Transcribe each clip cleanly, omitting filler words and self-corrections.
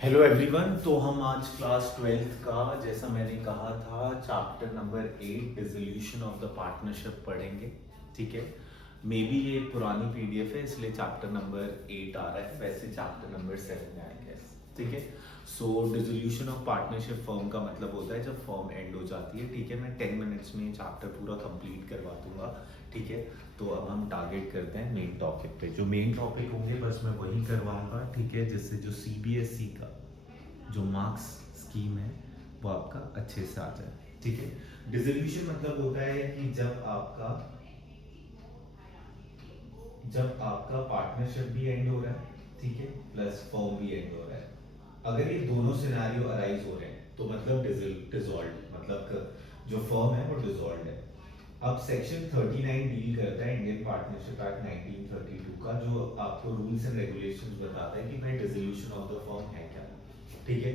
Hello everyone. तो हम आज क्लास 12th का, जैसा मैंने कहा था, chapter number 8 dissolution of the partnership पढ़ेंगे। ठीक है। मे बी ये पुरानी पीडीएफ है इसलिए चैप्टर नंबर 8 आ रहा है, वैसे चैप्टर नंबर 7 है आई गेस। ठीक है। So dissolution of partnership firm का मतलब होता है जब फर्म एंड हो जाती है। ठीक है। मैं 10 मिनट्स में चैप्टर पूरा कंप्लीट करवा दूंगा। ठीक है। तो अब हम टारगेट करते हैं मेन टॉपिक पे। जो मेन टॉपिक होंगे बस मैं वही करवाऊंगा। ठीक है। जिससे जो सीबीएसई का जो मार्क्स स्कीम है वो आपका अच्छे से आ जाए। ठीक है। डिसोल्यूशन मतलब होता है कि जब आपका पार्टनरशिप भी एंड हो रहा है, ठीक है, प्लस फर्म भी एंड हो रहा है। अगर ये दोनों सिनेरियो अराइज हो रहे हैं तो मतलब डिसॉल्व, मतलब जो फर्म है वो डिसॉल्व है। अब सेक्शन 39 डील करता है इंडियन पार्टनरशिप एक्ट 1932 का, जो आपको रूल्स एंड रेगुलेशंस बताता है कि भाई डिसोल्यूशन ऑफ द फर्म है क्या। ठीक है।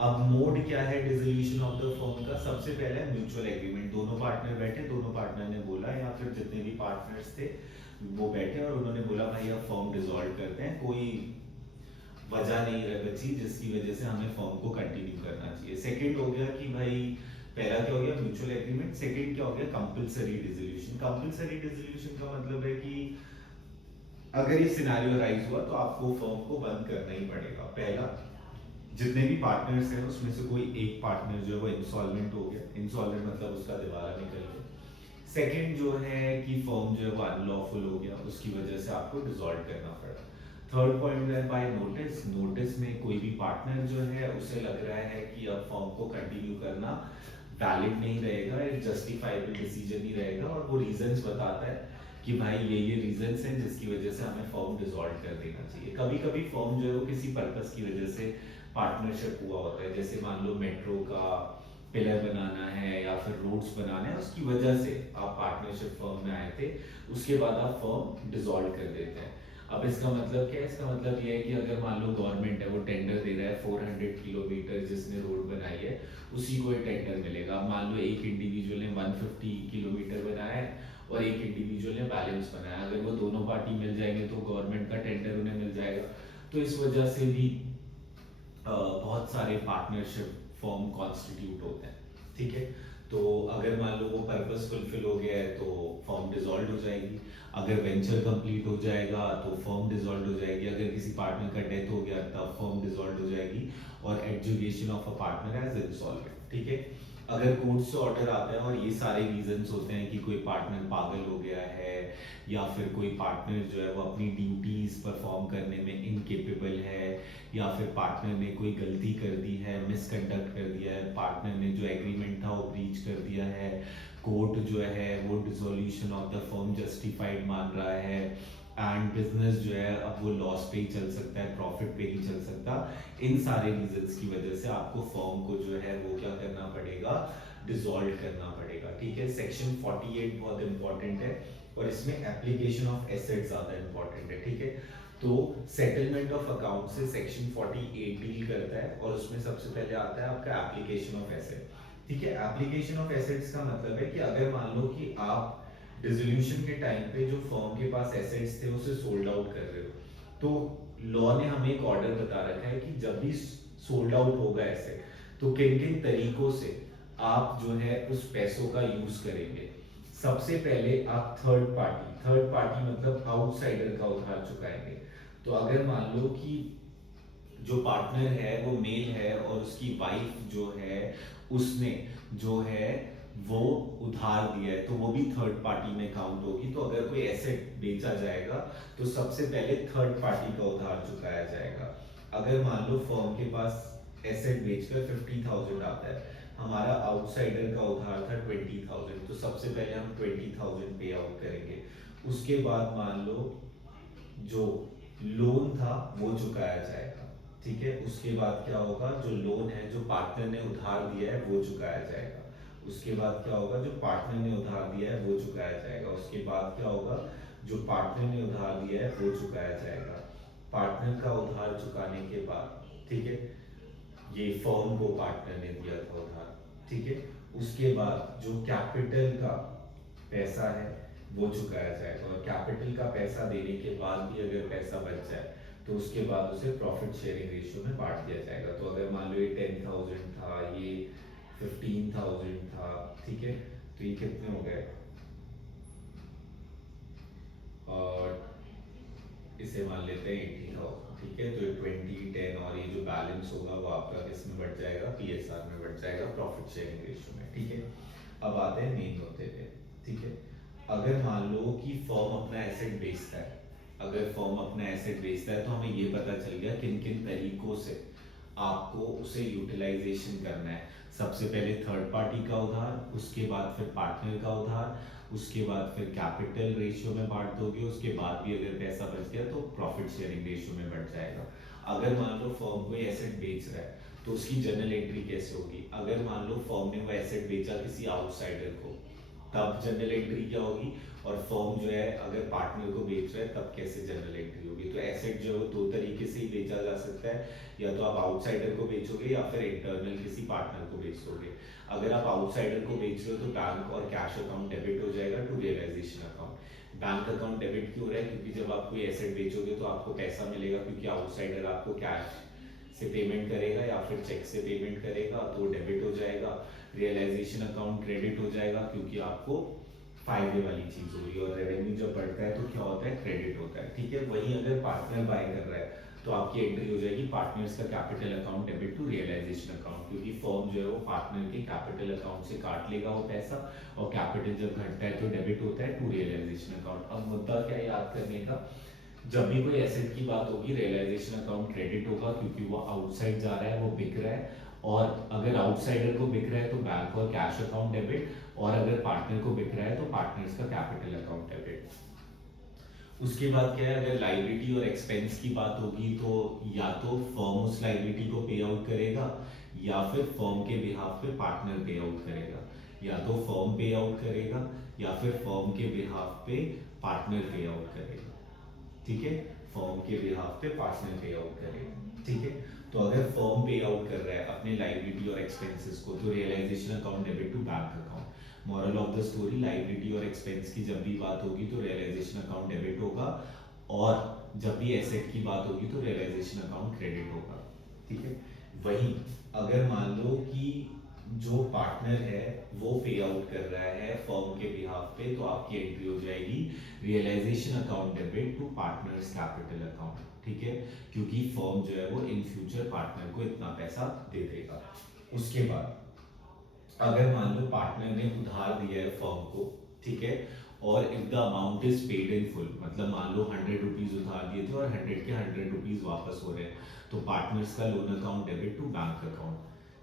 अब मोड क्या है डिसोल्यूशन ऑफ द फर्म का? सबसे पहले म्यूचुअल एग्रीमेंट। दोनों पार्टनर बैठे, दोनों पार्टनर ने बोला, या फिर जितने भी पार्टनर्स थे वो बैठे और उन्होंने बोला भाई अब फर्म डिसॉल्व करते हैं, कोई वजह नहीं रह बची जिसकी वजह से हमें फर्म को कंटिन्यू करना चाहिए। सेकंड हो गया कि भाई, पहला क्या हो गया म्यूचुअल एग्रीमेंट, सेकंड क्या हो गया कंपलसरी डिसोल्यूशन। कंपलसरी डिसोल्यूशन का मतलब है कि अगर ये सिनेरियो राइज हुआ तो आपको फर्म को बंद करना ही पड़ेगा। पहला, जितने भी पार्टनर्स हैं उसमें से कोई एक पार्टनर जो है वो इंसॉल्वेंट हो गया। इंसॉल्वेंट मतलब उसका दिवाला निकल गया। सेकंड जो है कि फर्म जो है वो अनलॉफुल हो गया, उसकी वजह से आपको डिसॉल्व करना पड़ा। थर्ड पॉइंट है बाय नोटिस। नोटिस में कोई भी पार्टनर जो है उसे लग रहा है कि अब फर्म को कंटिन्यू करना वैलिड नहीं रहेगा, एक जस्टिफाइबल डिसीजन ही रहेगा, और वो रीजंस बताता है कि भाई ये रीजंस हैं जिसकी वजह से हमें फर्म डिसॉल्व कर देना चाहिए। कभी कभी फर्म जो है वो किसी पर्पस की वजह से पार्टनरशिप हुआ होता है, जैसे मान लो मेट्रो का पिलर बनाना है या फिर रोड्स बनाना है, उसकी वजह से आप पार्टनरशिप फर्म में आए थे, उसके बाद आप फर्म डिसॉल्व कर देते हैं। अब इसका मतलब क्या है? इसका मतलब ये है कि अगर मान लो गवर्नमेंट है वो टेंडर दे रहा है 400 किलोमीटर जिसने रोड बनाई है उसी को ही टेंडर मिलेगा। अब मान लो एक इंडिविजुअल ने 150 किलोमीटर बनाया है और एक इंडिविजुअल ने बैलेंस बनाया, अगर वो दोनों पार्टी मिल जाएंगे तो गवर्नमेंट का टेंडर उन्हें मिल जाएगा। तो इस वजह से भी बहुत सारे पार्टनरशिप फॉर्म कॉन्स्टिट्यूट होते हैं। ठीक है। तो अगर मान लो वो पर्पस फुलफिल हो गया है तो फॉर्म डिसॉल्व हो जाएगी। अगर वेंचर कंप्लीट हो जाएगा तो फॉर्म डिसॉल्व हो जाएगी। अगर किसी पार्टनर का डेथ हो गया तब फॉर्म डिसॉल्व हो जाएगी। और adjudication of a partner as insolvent. ठीक है। अगर कोर्ट से ऑर्डर आता है और ये सारे रीजंस होते हैं कि कोई पार्टनर पागल हो गया है या फिर कोई पार्टनर जो है वो अपनी ड्यूटीज परफॉर्म करने में इनकेपेबल है, या फिर पार्टनर ने कोई गलती कर दी है, मिसकंडक्ट कर दिया है, पार्टनर ने जो एग्रीमेंट था वो ब्रीच कर दिया है, कोर्ट जो है वो dissolution of the firm justified मान रहा है, एंड बिजनेस जो है अब वो लॉस पे ही चल सकता है, प्रॉफिट पे नहीं चल सकता, इन सारे रीजंस की वजह से आपको फर्म को जो है वो क्या करना पड़ेगा? डिसॉल्व करना पड़ेगा। ठीक है। सेक्शन 48 बहुत इंपॉर्टेंट है और इसमें एप्लीकेशन ऑफ एसेट ज्यादा इंपॉर्टेंट है। ठीक है। तो सेटलमेंट ऑफ अकाउंट से सेक्शन 48 डील करता है और उसमें सबसे पहले आता है आपका एप्लीकेशन ऑफ एसेट। ठीक है। एप्लीकेशन ऑफ एसेट्स का मतलब है कि अगर मान लो कि आप डिसोल्यूशन के टाइम पे जो फर्म के पास एसेट्स थे उसे सोल्ड आउट कर रहे हो, तो लॉ ने हमें एक ऑर्डर बता रखा है कि जब भी सोल्ड आउट होगा एसेट तो किन किन तरीकों से आप जो है उस पैसों का यूज करेंगे। सबसे पहले आप थर्ड पार्टी मतलब आउटसाइडर का उधार चुकाएंगे। तो अगर मान लो कि जो पार्टनर है वो मेल है और उसकी वाइफ जो है उसने जो है वो उधार दिया है तो वो भी थर्ड पार्टी में काउंट होगी। तो अगर कोई एसेट बेचा जाएगा तो सबसे पहले थर्ड पार्टी का उधार चुकाया जाएगा। अगर मान लो फर्म के पास एसेट बेचकर 50,000 आता है, हमारा आउटसाइडर का उधार था 20,000, तो सबसे पहले हम 20,000 पे आउट करेंगे। उसके बाद मान लो जो लोन था वो चुकाया जाएगा। ठीक है। उसके बाद क्या होगा? जो लोन है जो पार्टनर ने उधार दिया है वो चुकाया जाएगा। उसके बाद क्या होगा? जो पार्टनर ने उधार दिया है वो चुकाया जाएगा। उसके बाद क्या होगा? जो पार्टनर ने उधार दिया है वो चुकाया जाएगा। पार्टनर का उधार चुकाने के बाद, ठीक है, ये फर्म को पार्टनर ने दिया था उधार, ठीक है, उसके बाद जो कैपिटल का पैसा है वो चुकाया जाएगा। और कैपिटल का पैसा देने के बाद भी अगर पैसा बच जाए तो उसके बाद उसे प्रॉफिट शेयरिंग रेशियो में बांट दिया जाएगा। तो अगर मान लो ये 10,000 था, ये 15,000 था, ठीक है, तो ये कितने हो गए, और इसे मान लेते हैं 80,000, ठीक है। तो ये 20, 10 और ये जो बैलेंस होगा वो आपका किस में बढ़ जाएगा, PSR में बढ़ जाएगा, प्रॉफिट शेयरिंग रेशियो में, ठीक है। अब आते हैं मेन मुद्दे पे, ठीक है। अगर मान लो कि फर्म अपना एसेट बेचता है, अगर फर्म अपना एसेट बेचता है तो हमें ये पता चल गया किन किन तरीकों से आपको उसे यूटिलाइजेशन करना है। सबसे पहले थर्ड पार्टी का उधार, उसके बाद फिर पार्टनर का उधार, उसके बाद फिर कैपिटल रेशियो में बांट दोगे, उसके बाद भी अगर पैसा बच गया तो प्रॉफिट शेयरिंग रेशियो में बढ़ जाएगा। अगर मान लो फर्म कोई एसेट बेच रहा है तो उसकी जर्नल एंट्री कैसे होगी, अगर मान लो फर्म ने वो एसेट बेचा किसी आउटसाइडर को, तब जनरल एंट्री क्या होगी, और फर्म जो है अगर पार्टनर को बेच रहा है तब कैसे जनरल एंट्री होगी। तो एसेट जो है वो दो तरीके से ही बेचा जा सकता है, या तो आप आउटसाइडर को बेचोगे या फिर इंटरनल किसी पार्टनर को बेच दोगे। अगर आप आउटसाइडर को बेच रहे हो तो बैंक और कैश अकाउंट डेबिट हो जाएगा to realisation account. Bank account debit क्यों हो रहा है, क्योंकि जब आप कोई एसेट बेचोगे तो आपको पैसा मिलेगा, क्योंकि आउटसाइडर आपको कैश से पेमेंट करेगा या फिर चेक से पेमेंट करेगा, तो डेबिट हो जाएगा। रियलाइजेशन अकाउंट क्रेडिट हो जाएगा, क्योंकि आपको फायदे वाली चीज हो रही है, और रेवेन्यू जब बढ़ता है तो क्या होता है, क्रेडिट होता है, ठीक है। वहीं अगर पार्टनर बाय कर रहा है तो आपकी एंट्री हो जाएगी पार्टनर्स का capital account debit to realisation account, क्योंकि फर्म जो है वो पार्टनर के कैपिटल अकाउंट से काट लेगा वो पैसा, और कैपिटल जब घटता है तो डेबिट होता है टू रियलाइजेशन अकाउंट। अब मुद्दा क्या है याद करने का, जब भी कोई एसेट की बात होगी रियलाइजेशन अकाउंट क्रेडिट होगा, क्योंकि वो आउटसाइड जा रहा है, वो बिक रहा है, और अगर आउटसाइडर को बिक रहा है तो बैंक और कैश अकाउंट डेबिट, और अगर पार्टनर को बिक रहा है तो पार्टनर्स का कैपिटल अकाउंट डेबिट। उसके बाद क्या है, अगर लाइबिलिटी और एक्सपेंस की बात होगी तो या तो फर्म उस लाइबिलिटी को पे आउट करेगा, या फिर फर्म के बिहाफ पे पार्टनर पे आउट करेगा, या तो फर्म पे आउट करेगा या फिर फर्म के बिहाफ पे पार्टनर पे आउट करेगा, ठीक है। फर्म के बिहाफ पे पार्टनर पे आउट करेगा, ठीक है। तो अगर फर्म पे आउट कर रहा है अपने लाइबिलिटी और एक्सपेंसेस को, तो realisation account debit to bank account. Moral of the story, liability और एक्सपेंस की जब भी बात होगी तो रियलाइजेशन अकाउंट डेबिट होगा, और जब भी एसेट की बात होगी तो रियलाइजेशन अकाउंट क्रेडिट होगा, ठीक है। वहीं अगर मान लो कि जो पार्टनर है वो पे आउट कर रहा है फर्म के बिहाफ पे, तो आपकी एंट्री हो जाएगी realisation account debit to partners capital account, ठीक है, क्योंकि फर्म जो है वो इन फ्यूचर पार्टनर को इतना पैसा दे देगा। उसके बाद अगर मान लो पार्टनर ने उधार दिया है फर्म को, ठीक है, और if the amount is paid in full, मतलब मान लो 100 रुपीज उधार दिए थे और 100 के 100 रुपीज वापस हो रहे हैं, तो पार्टनर्स का loan account debit to bank account,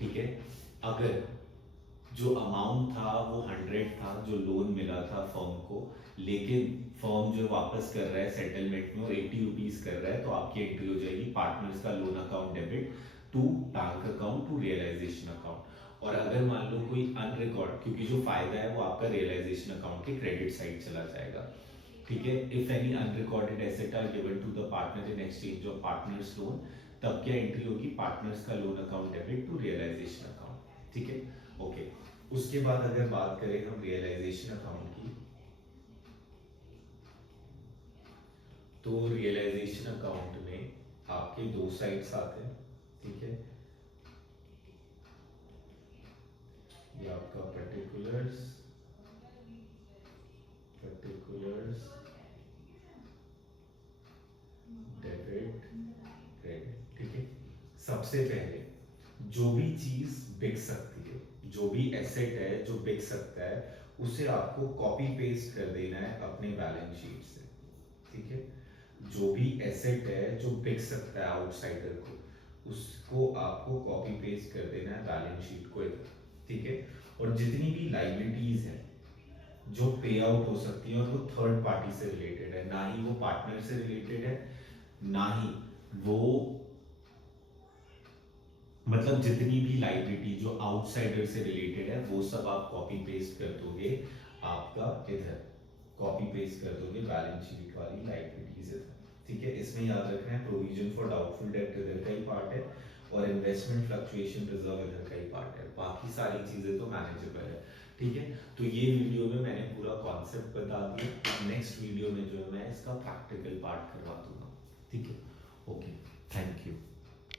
ठीक है। अगर जो अमाउंट था वो 100 था जो लोन मिला था फर्म को, लेकिन फर्म जो वापस कर रहा है सेटलमेंट में और 80 रुपीज कर रहा है, तो आपकी एंट्री हो जाएगी पार्टनर्स का loan account debit to bank account to realisation account. और अगर मान लो कोई अनरिकॉर्ड, क्योंकि जो फायदा है वो आपका रियलाइजेशन अकाउंट के क्रेडिट साइड चला जाएगा, ठीक है। If any unrecorded asset are given to the partner in exchange of partners loan, तब क्या एंट्री होगी, पार्टनर्स का loan account debit to realisation account, ठीक है, ओके। उसके बाद अगर बात करें हम रियलाइजेशन अकाउंट की, तो रियलाइजेशन अकाउंट में आपके दो साइड्स आते हैं, ठीक है। ये आपका पर्टिकुलर्स डेबिट क्रेडिट, ठीक है। सबसे पहले जो भी चीज बिक सकती है, जो भी एसेट है जो बिक सकता है, उसे आपको कॉपी पेस्ट कर देना है अपने बैलेंस शीट से, ठीक है। जो भी एसेट है जो बिक सकता है आउटसाइडर को, उसको आपको कॉपी पेस्ट कर देना है बैलेंस शीट को इधर, ठीक है। और जितनी भी लाइबिलिटीज है जो पे आउट हो सकती है, और वो थर्ड पार्टी से रिलेटेड है, ना ही वो पार्टनर से रिलेटेड है, ना ही वो, मतलब जितनी भी लाइबिलिटी जो आउटसाइडर से रिलेटेड है वो सब आप कॉपी पेस्ट कर दोगे आपका इधर, कॉपी पेस्ट कर दोगे बैलेंस शीट वाली लाइबिलिटीज इधर, ठीक है। इसमें याद रखना है प्रोविजन फॉर डाउटफुल डेट इधर का ही पार्ट है, और इन्वेस्टमेंट फ्लक्चुएशन रिजर्व इधर का ही पार्ट है, बाकी सारी चीजें तो मैनेजेबल है, ठीक है। तो ये वीडियो में मैंने पूरा कॉन्सेप्ट बता दिया, नेक्स्ट वीडियो में जो है मैं इसका प्रैक्टिकल पार्ट करवा दूंगा, ठीक है, ओके, थैंक यू।